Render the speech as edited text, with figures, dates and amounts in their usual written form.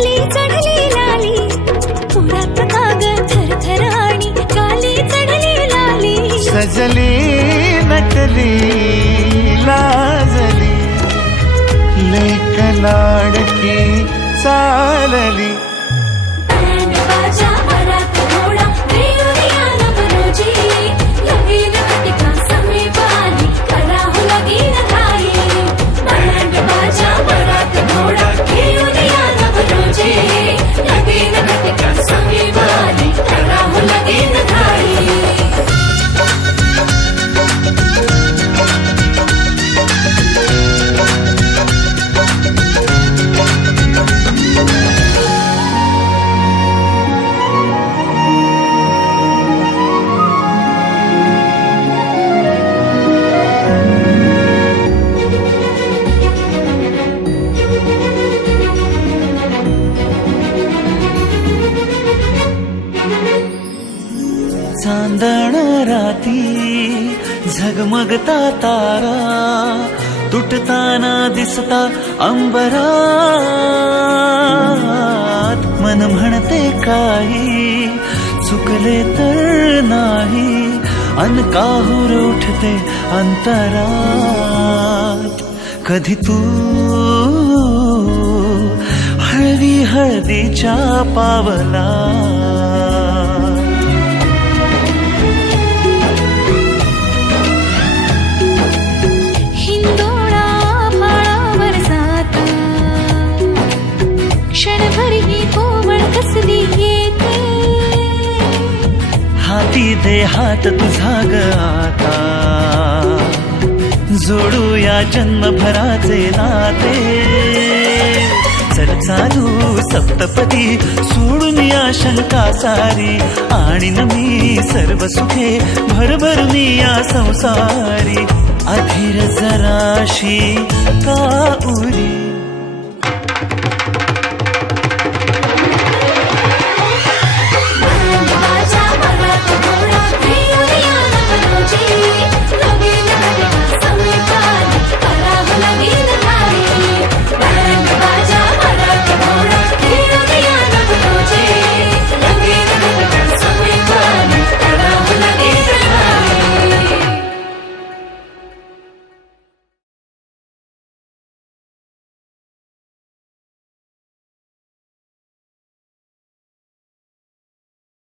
गाली चढली लाली पुरात काग थरथर आणि गाली चढली लाली सजली नटली लाजली लेक लाडकी चालली बँड बाजा वरात घोडा रेवरिया नवरोजी लगीन घटिका समीपाली कराहू लगीन घाई बँड बाजा वरात घोडा रेवरिया नवरोजी लगीन घटिका समीपाली कराहू लगीन घाई चांदण राती झगमगता तारा तुटताना दिसता अंबरात मन म्हणते काही चुकले तर नाही अन काहूर उठते अंतरात कधी तू हळवी हळदीच्या पावला क्षणभर ही कोमळ कसली येते हाती दे हात तुझा ग आता जोडूया जन्मभराचे नाते चल चालू सप्तपदी सोडून या शंका सारी आणि मी सर्व सुखे भरभरून या संसारी अधीर जराशी का उरी